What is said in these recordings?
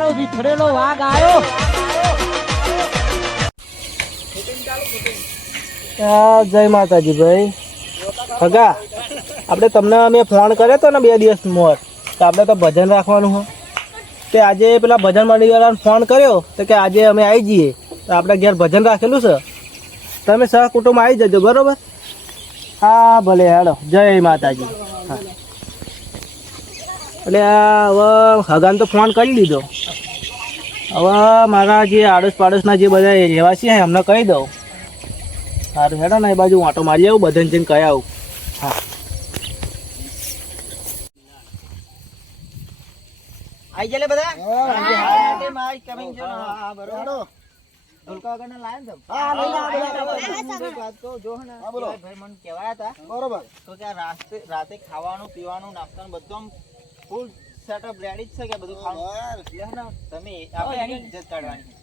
મારો વિખરેલો વાઘ આવ્યો. જય માતાજી ભાઈ. હગા આપણે તમને અમે ફોન કર્યો હતો ને 2 દિવસ મોર તો આપણે તો ભજન રાખવાનું હોય તે આજે પેલા ભજન મંડળીવાળાને ફોન કર્યો તો કે આજે અમે આવી જઈએ તો આપણે ઘેર ભજન રાખેલું છે તમે સહકુટુંબ આવી જજો બરાબર. હા ભલે હેડો જય માતાજી. હા એટલે હવે હગાને તો ફોન કરી દીધો. હવે મારા જે આડોશ પાડોશના જે બધા રહેવાસી છે એમને કહી દઉં. સારું હેડો ને એ બાજુ વાંટો મારી આવું બધાને જઈને કહી આવું. હા આઈ જાય બધા. રાતે ખાવાનું પીવાનું નાસ્તાનું બધું ફૂલ સેટઅપ રેડી જ છે કે બધું ખાવાનું તમે આપણે ઇજ્જત કાઢવાની.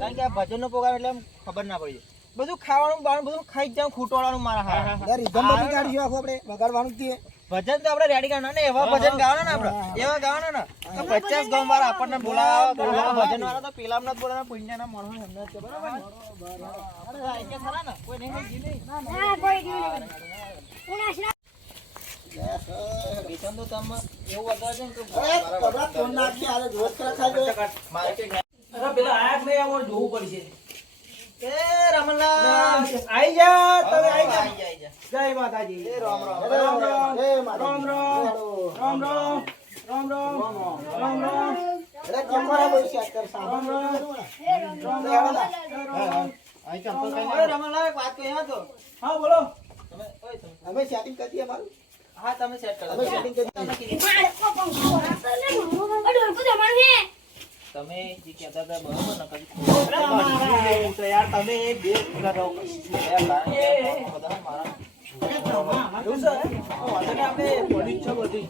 કારણ કે આ ભજન નો પ્રોગ્રામ એટલે ખબર ના પડી બધું ખાવાનું બાવાનું બધું ખાઈ જ જાવ ખૂટવાળાનું મારા ભજન તો આપણે રેડી કરવાના ને એવા ભજન ગાવાના ને આપણે એવા ગાવાના ને 50 ગામ વાળા આપણને બોલાવા ભજન વાળા તો પેલા જ બોલાવાના પુણ્યના માણસો એમને છે બરાબર ને ખરા ને કોઈ નહીં બેસન તો તમે એવું વધારે છે ને તો પેલા આયા જ નહીં અમારે જોવું પડશે. એ રમણલાલ આઈ જા તમે આઈ જા. જય માતાજી. રામ રામ રામ રામ રામ રામ રામ રામ રામ રામ. અરે કેમરા બોલ શેક કર સાહેબ. રામ રામ. આઈ ચંપલ કઈ રમણલાલ એક વાત કહી તો. હા બોલો. તમે ઓય અમે સેટિંગ કરી દઈએ મારું. હા તમે સેટ કરો. અમે સેટિંગ કરી તમે જે કહેતા હતા બરોબર ને કદી તો યાર તમે બે પૂરા રહો યાર બધા મારા એવું છે વાંધો આપણે પોલીસ છો બધી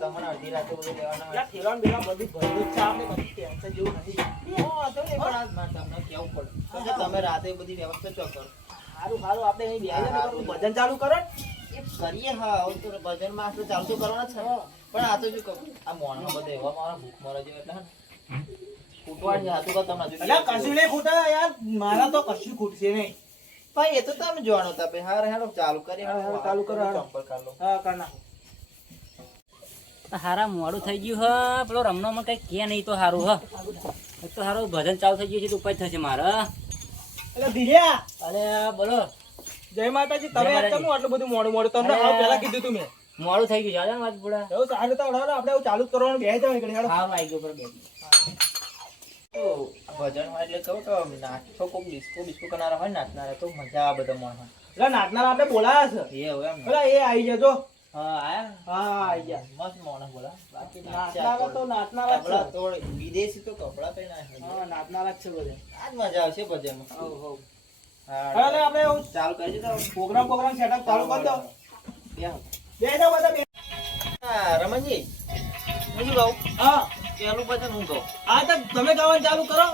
તમને અડધી રાતે બધું લેવાના યાર ખેલાણ બેલા બધી ભરેલું છે આપણે કદી ટેન્શન જેવું નથી. તો એ પણ આજ તમને કેવું પડે તમે રાતે બધી વ્યવસ્થા ચો કરો. સારું આપણે અહીં બેહીને ભજન ચાલુ કરો કરીએ. હા તો ભજન માં આપણે ચાલુ તો કરવાના જ છે પણ આ તો શું કહું આ મોણમાં બધા એવા મારા ભૂખ મરે છે એટલે મારા તો કશું ખૂટશે નહીં ભાઈ એ તો તમે જોવાનો હતા ભાઈ. હારે હેડો ચાલુ કરી ચાલુ કરો ચંપલ કાઢ લો. હા કાઢ નાખો. હારા મોડું થઈ ગયું હ પેલો રમનો માં કઈ કે નહીં તો સારું હ એક તો સારું ભજન ચાલુ થઈ ગયું છે તો ઉપાય થશે મારે. એટલે ધીર્યા અરે બોલો. જય માતાજી. તમે કેમ આટલું બધું મોડું તમને પહેલા કીધું તું મેં મોડું થઈ ગયું છે વાત બોલા એવું સારું તો આપણે ચાલુ કરવાનું બેહી જાવ એકડે. હા આવી ગયો પર બે તો ભજન માં એટલે કહું તો નાચો કોક ડિસ્કો કરનારા હોય નાચનારા તો મજા આવે બધા મોણ. એટલે નાચનાર આપણે બોલાયા છે એ હવે એમ પેલા એ આવી જજો. હા આયા હા આવી ગયા મસ્ત મોણ બોલા. બાકી નાચનારા તો નાચનારા જ છે. તો વિદેશી તો કપડા પહેર્યા છે. હા નાચનારા જ છે બધે. આજ મજા આવશે ભજનમાં. હો હા એટલે આપણે ચાલુ કરી દો પ્રોગ્રામ સેટઅપ ચાલુ કરી દો. બે જાવ બધા બે. હા રમણજી હું શું કહું હા પેલું ભજન હું કહું આ તો તમે ગાવાનું ચાલુ કરો.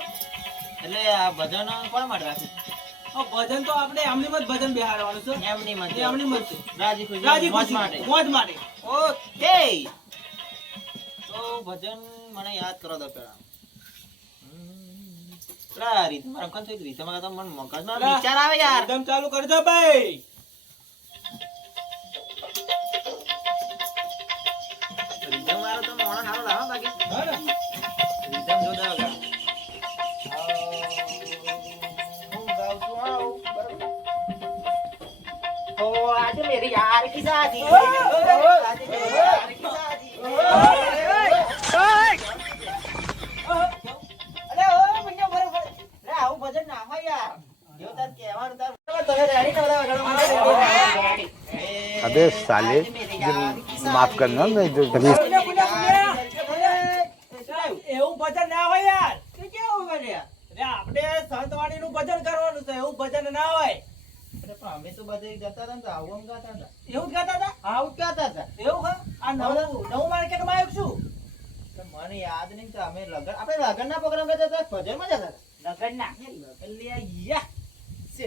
એટલે આ ભજન કોણ માટે રાખ્યું ભજન તો આપણે એમની મત ભજન બેહાડવાનું છે. એમની મત એમની મત રાજી મોજ માટે. ઓકે તો ભજન મને યાદ કરો દો પેલા રીતમાં રમખાણ થઈ રીતમાં તો મને મગજમાં વિચાર આવે યાર. એકદમ ચાલુ કરજો ભાઈ. રીતમ મારો તો મોણો સારો લાવો બાકી હા ને રીતમ જોરદાર ગાવ. હું ગાઉં છું આવ બરાબર. ઓ આજે મેરી યાર કી શાદી આજે મેરી યાર કી શાદી. અરે ઓ ભૈયા બરાબર રે આવું ભજન ના હોય યાર. જો તાર કહેવાનું તાર તમે રેડી તો બધા વગાડો. अबे साले माफ करना मैं जो એવું ભજન ના હોય યાર. કેવું ભજન આપણે સંતવાણી નું ભજન કરવાનું છે. એવું ભજન ના હોય. અમે તો બધે જતા હતા ને તો આવું ગાતા હતા. એવું જ ગાતા હતા. આવું જ ગાતા હતા. એવું હા આ નવું માર્કેટમાં આવ્યું શું મને યાદ નહીં તો અમે લગન આપણે લગન ના પ્રોગ્રામ કરતા હતા ભજનમાં જતા હતા. લગન ના એટલે યા છે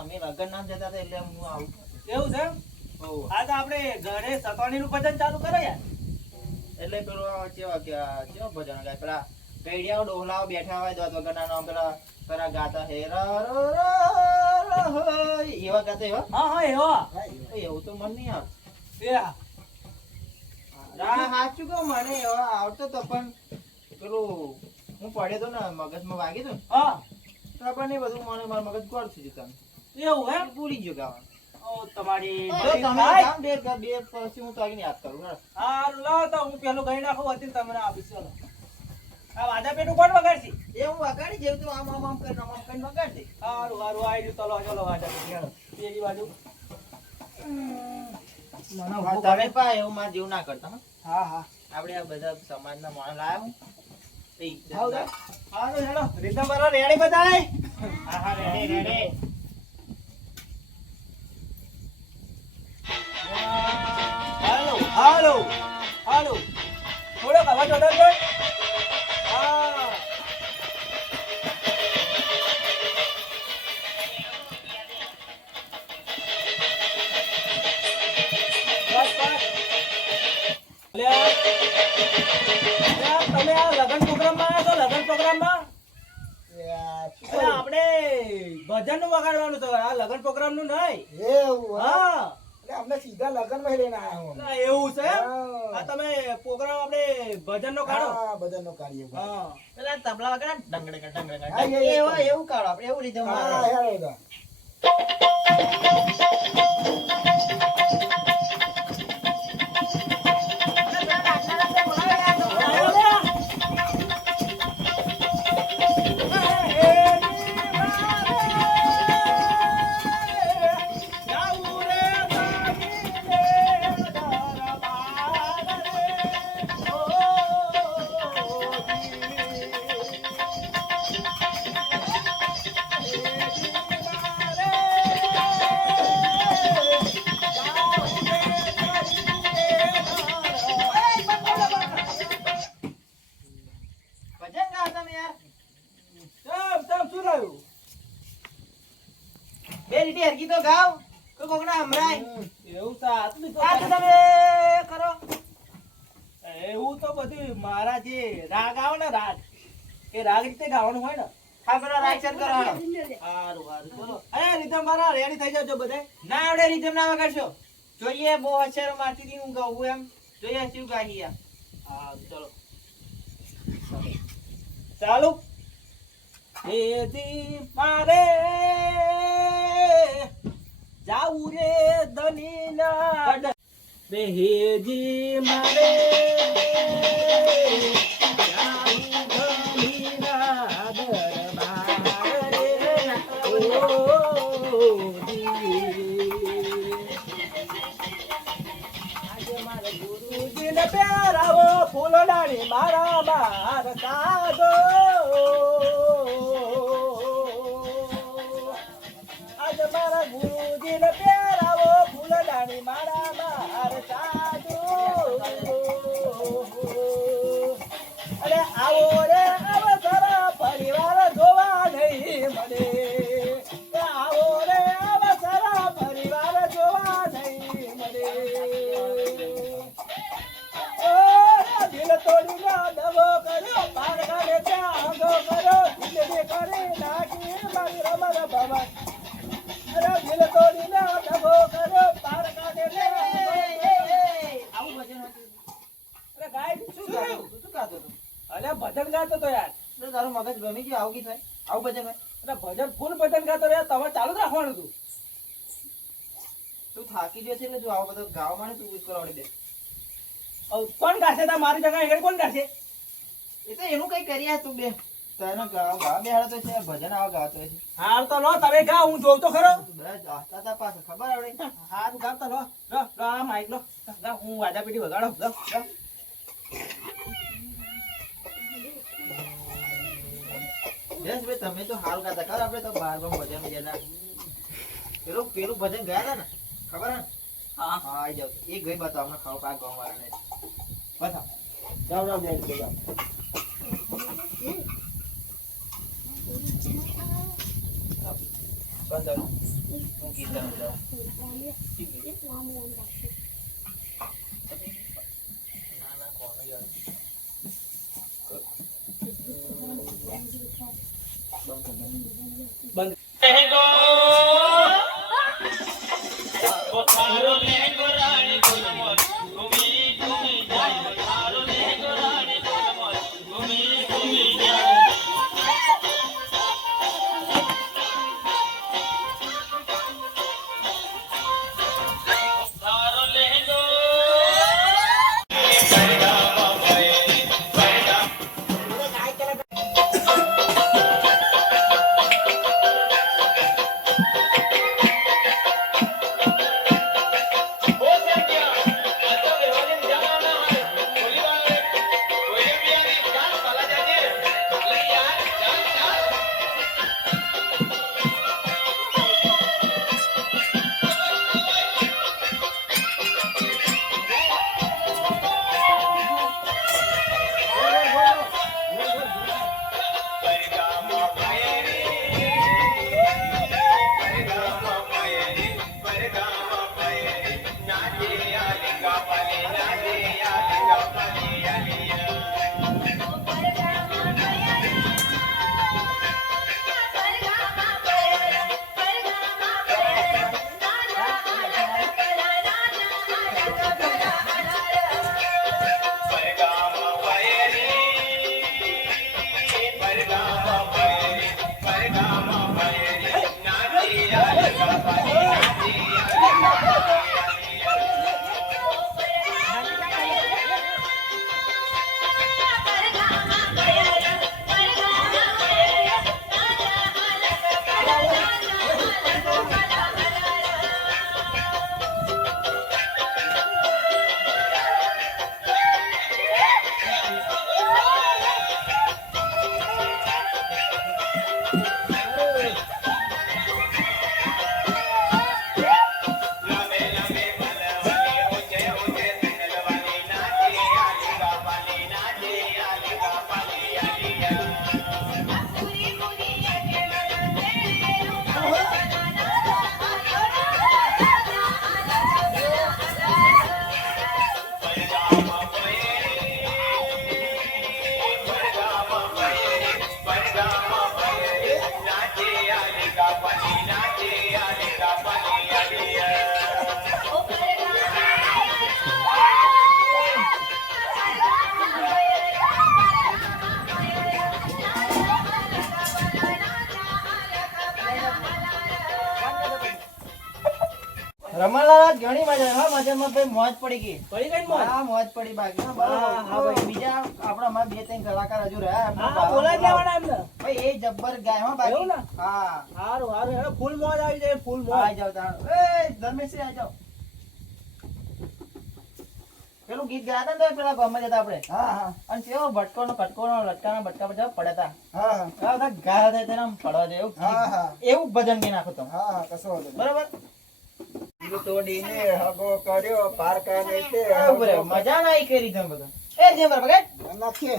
અમે લગન નામ જતા હતા એટલે હું આવું એવું છે. આ તો આપણે ઘરે સતવાણીનું ભજન ચાલુ કરો યાર. એટલે પેલું આ કેવા ભજન ગાય પેલા કઈડિયાઓ ડોહલાઓ બેઠા હોય દોત વગરના નામ પેલા ગાતા હે ર ર ર ર હોય. એવા ગાતા એવા હા હા એવો એવું તો મન નહીં આવતું. યા. સાચું કહું મને એવા આવતો તો પણ પેલું હું પડ્યો તો ને મગજમાં વાગ્યું હતું હા ને તો પણ એ બધું મને મારું મગજ ગોળ થઈ જતું એવું એમ ભૂલી ગયો ગાવાનું. ઓ તમારી તો તમે ગામ બે પછી હું તો આવીને યાદ કરું ને. હારું લાવો તો હું પેલું ગઈ નાખું હતી તમને આપીશ ચલો. આ વાજા પેટું કોણ વગાડશે? એ હું વગાડી જેવું તું આમ કરીને વગાડી દે. હારું હારું આવી ગયું ચલો ચલો વાજા પેટું પેલી બાજુ મને ઊભું તમે કરે. પા એવું મારે જેવું ના કરતા હો. હા હા આપણે આ બધા સમાજના માણસ લાયા હું હારું હેડો રીતમ બરો રેડી બધાય હા હા રેડી રેડી હાલો હાલો હાલો થોડો અવાજ વધારજો. હા બસ બસ. અલ્યા, તમે આ લગન પ્રોગ્રામમાં આવ્યા છો લગન પ્રોગ્રામમાં અરે આપણે ભજનનું વગાડવાનું છે આ લગન પ્રોગ્રામનું નહીં. હા અમને સીધા લગન માં લઈને આવ્યા હું ના, એવું છે એમ? આ તમે પ્રોગ્રામ આપણે ભજનનો કાઢો. હા બધાનો કાર્ય હા પેલા તબલા વગર ડંગડે હા, એવું એવું કાઢો આપણે એવું રીતે હા હેડો ભજન ગાઓ તમે યાર. ચમ શું રહ્યું? બે રીતે હરકી તો ગાઓ કોઈ કોકના હમરાય. એવું છે આટલું તો આ તો તમે કરો. એવું તો બધું મારા જે રાગ આવે ને રાગ એ રાગ રીતે ગાવાનું હોય ને. હા પેલા રાઈટ સાઈડ કરો હાલો. સારું સારું ચલો અરે રીતમ મારા રેડી થઈ જાજો બધા. ના આવડે રીધમ ના વગાડશો. જોઈએ બહુ હશેરો મારતી હતી હું ગાઉં એમ જોઈએ શું ગાઈ યાર. હા ચલો ચાલુ. એથી મારે જાવું રે દનીના બેહેજી મારે જાવું દનીના દરબારે ઓ આજે મારે ગુરુજીને પ્યારાવો ફૂલડાની મારા બાર કાઢો. આજે મારા ગુરુજીને પ્યારાવો ફૂલડાની મારા બાર કાઢો. અરે આવો રે અવસર પરિવાર જોવા નહીં મળે. આવો રે અવસર પરિવાર જોવા નહીં મળે. દિલ તોડીને દવો કર્યો પાર કાઢે ત્યાં આગો કર્યો દિલ કરી નાખી મારી રમર ભવન. અરે દિલ તોડીને દવો કર્યો પાર કાઢે ત્યાં આવું ભજન હતું. અરે ગાય શું થયું? તું શું ગાતો હતો? અલ્યા ભજન ગાતો તો યાર. તો તારું મગજ ગમી ગયું આવું કી થાય આવું ભજન હોય. અરે ભજન ફૂલ ભજન ગાતો યાર તમારે ચાલુ જ રાખવાનું હતું. તું થાકી ગયો છે એટલે જો આવો બધો ગાવા માંડે તું પૂછ કરવાડી દે. હવે કોણ ગાશે તા મારી જગ્યાએ આગળ કોણ ગાશે? એ તો એનું કઈ કરીએ તું બે તને ગાવા બેહાડો તો છે ભજન આવા ગાતો હોય છે. હાલ તો લો તમે ગાઓ હું જોઉં તો ખરો. બધા જાતા તા પાસે ખબર આવડે. હારું ગાતા લો લો લો આ માઈક લો ગા હું વાજા પેટી વગાડો લો લો. યસ ભાઈ તમે તો હાલ ગાતા ખબર આપણે તો બાર બાર ભજન ગયા પેલું પેલું ભજન ગયા હતા ને ખબર હે ને? હા હા આઈ જાવ એ ગઈ બતાવ હમણાં ખાવ પા ગામ વાળાને બતાવ. જાઓ જાઓ બેઠ જાઓ. બંધ હું ગીતા જાઉં ના ના કોણ યાર બંધ રમણલાલ ઘણી મજા હા મજામાં ભાઈ મોજ પડી ગઈ પડી ગઈ મોજ? હા મોજ પડી બાકી હા, બરાબર. હા, હા, ભાઈ. બીજા આપણા માં બે ત્રણ કલાકાર હજુ રહ્યા આપણે હા બોલાઈ લેવાના એમને ભાઈ એ જબ્બર ગાય હો બાકી એવું ને? હા સારું સારું હેડો ફૂલ મોજ આવી જાય ફૂલ મોજ આઈ જાવ તાણ એ ધર્મેશજી આઈ જાવ પેલું ગીત ગાતા ને તો પેલા ગામમાં જતા આપણે હા હા અને કેવો ભટકોનો કટકોનો લટકાના બટકા બધા પડ્યા હતા હા હા બધા ગાયા હતા તેના આમ પડવા દે એવું હા હા એવું ભજન ગઈ નાખો તમે હા હા કશો બરાબર તોડીને હગો કર્યો પારકાને તે મજા ના આવી કરી તમે બધા એ જે બરાબર નાખીએ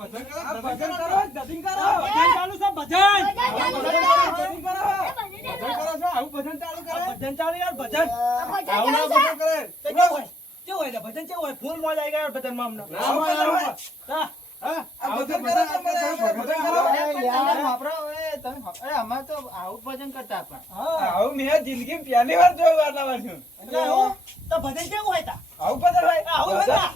અમારે તો આવું ભજન કરતા પણ આવું મેં જિંદગી પહેલી વાર જોયું વાતાવરણ છું. તો ભજન કેવું હોય તા? આવું ભજન હોય? આવું હોય તા?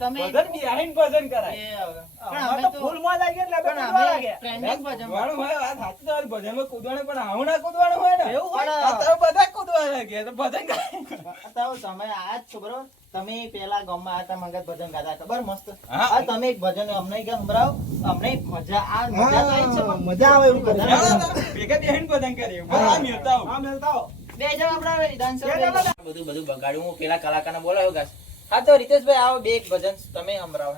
તમે ભજન behind ભજન કરાય. અમારે તો ફૂલ મોજ આવી ગઈ એટલે અમે કૂદવા લાગ્યા. ટ્રેન્ડિંગ ભજન કૂદવાનું હોય, વાત સાચી તમારી, ભજનમાં કૂદવાનું, પણ આવું ના કૂદવાનું હોય ને. એવું હોય? આ તો બધા કૂદવા લાગ્યા, તો ભજન કરાય. તમે આયા જ છો બરોબર. તમે પેલા ગામમાં આયા તા મગજ ભજન ગાતા હતા બરાબર મસ્ત. હા. આ તમે એક ભજન અમને કે સંભળાવો. અમને મજા આ મજા તો આવી છે પણ મજા આવે એવું કરે. ભેગા behind ભજન કરીએ. બસ આ મેળતા આવું. હા, મેલતા હો. બે જણ આપણા વિધાનસભા બે જણ બધા. બધું બગાડ્યું. હું પેલા કલાકારને બોલાવ્યો ગાસ. હા તો રીતેશભાઈ આવો બે એક ભજન તમે સંભળાવો.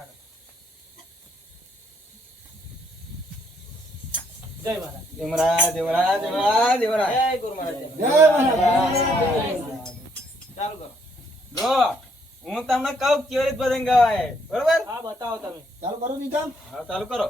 જય મહારાજ. દેવરાજ, દેવરાજ, દેવરાજ, દેવરાજ. જય ગુરુ મહારાજ. જય મહારાજ. ચાલુ કરો. જો, હું તમને કહું કેવી રીતે ભજન ગવાય, બરોબર? હા, બતાવો તમે. હા, ચાલુ કરો.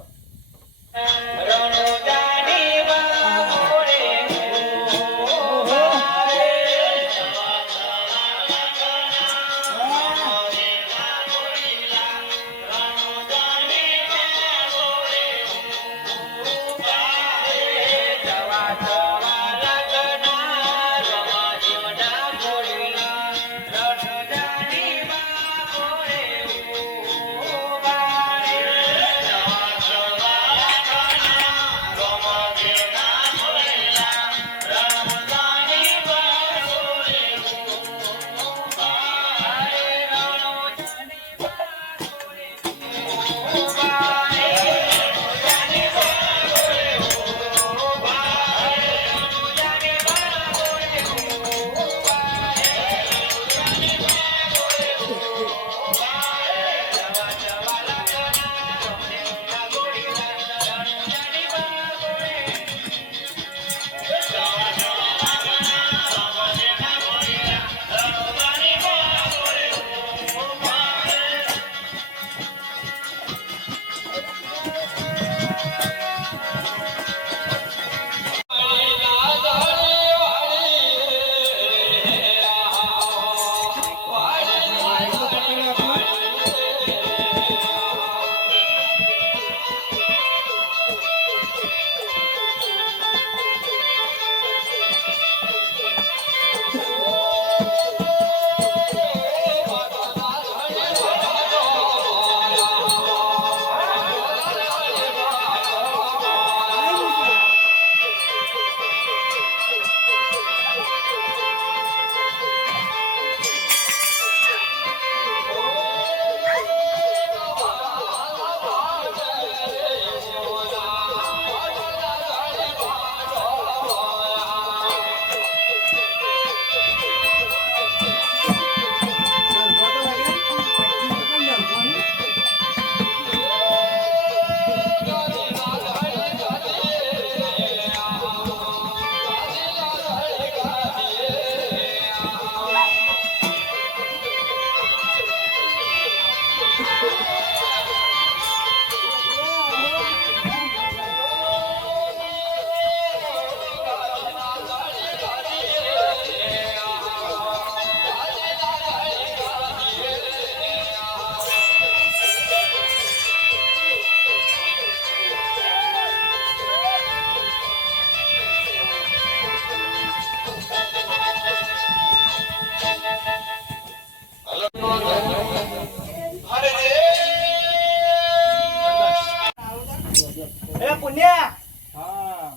એ પુણ્યા,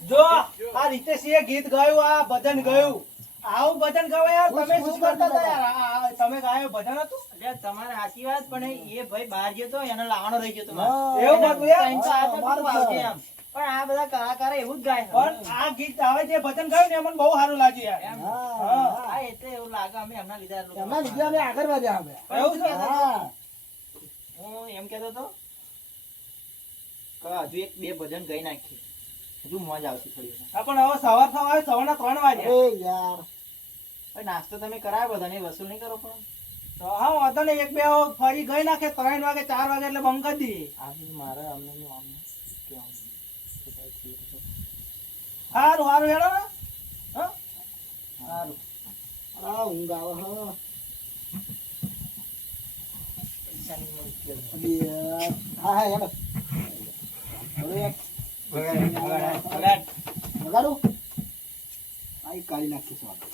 જો આ રીતેશજીએ ગીત ગાયું, આ ભજન ગાયું, આવું ભજન ગવાય યાર. તમે શું કરતા હતા યાર? તમે ગાયો ભજન હતું? એટલે તમારે સાચી વાત પણ એ ભાઈ બહાર ગયો તો એને લાવવાનો રહી ગયો તો એવું નતું યાર? ત્રણ તો આ તો બધું આવશે એમ. પણ આ બધા કલાકારો એવું જ ગાય છે. પણ આ ગીત આવે જે ભજન ગાયું ને એ મને બહુ સારું લાગ્યું યાર. એમ. હા. હા, એટલે એવું લાગે અમે એમના લીધા લોકો. એવું છે? હું એમ કેતો તો કે હજુ એક બે ભજન ગાઈ નાખીએ, હજુ મોજ આવશે થોડી વાર. હા, પણ હવે સવાર થવા આવે, સવારના 3 વાગ્યા. ભાઈ નાસ્તો તમે કરાયો બધાને વસૂલ નહીં કરો પણ તો હા વાંધો નહીં, એક બે ફરી ગઈ નાખે 3 વાગે 4 વાગે એટલે બંધ કરી દઈએ. આજે મારે અમને આમ કેમ સારું સારું હેડો ને. હા સારું. આ ઊંઘ આવે હા. પૈસાની મળતી હા હા હેડો. હવે એક વગાડું. આઈ કાઢી નાખીશું આપણે.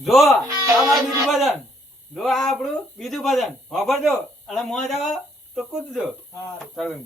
જો તમારું બીજું ભજન, જો આ આપણું બીજું ભજન વાપરજો અને મોજ આવે તો કૂદજો. સારું. ચાલો એમ.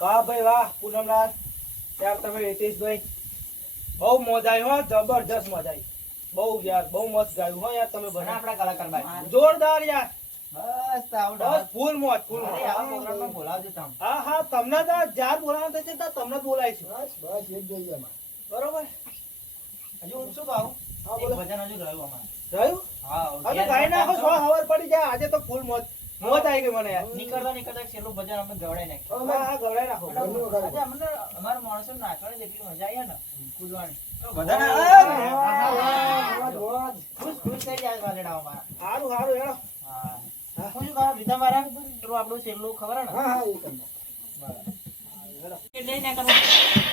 વાહ ભાઈ વાહ પૂનમલાલ, યાર તમે હિતેશભાઈ બહુ મજા આવી હો, જબરજસ્ત મજા આવી. બહુ યાર બહુ મસ્ત ગાયું હો યાર તમે બધા આપણા કલાકાર ભાઈ જોરદાર યાર. બસ આવડે બસ ફૂલ મોજ ફૂલ મોજ. આવા પ્રોગ્રામમાં બોલાવજો તમે. હા હા તમને તો જ્યાં બોલાવવાનું થશે ત્યાં તમને જ બોલાવીશું. બસ બસ એ જ જોઈએ અમારે. બરોબર. હજુ હું શું કહું? હા, એક બોલો. ભજન હજુ રહ્યું અમારે. રહ્યું? હા, હવે ગાઈ નાખો, સો ખબર પડી જાય. આજે તો ફૂલ મોજ મોજ આવી ગઈ મને યાર. નીકળતા છેલ્લું ભજન અમે ગવડાઈ નાખ્યું. હા હા ગવડાઈ નાખો. આજે અમને અમારા માણસો નાચવાની જેટલી મજા આવી ને કૂદવાની. ભજન ખુશ ખુશ થઈ જાય વાલેડા અમારા. સારું સારું હેડો. હા. હું શું કહું રીતા મારા પેલું આપણું છેલ્લું ખબર હે ને? હા હા એ તમને. એટલે ના કરવું.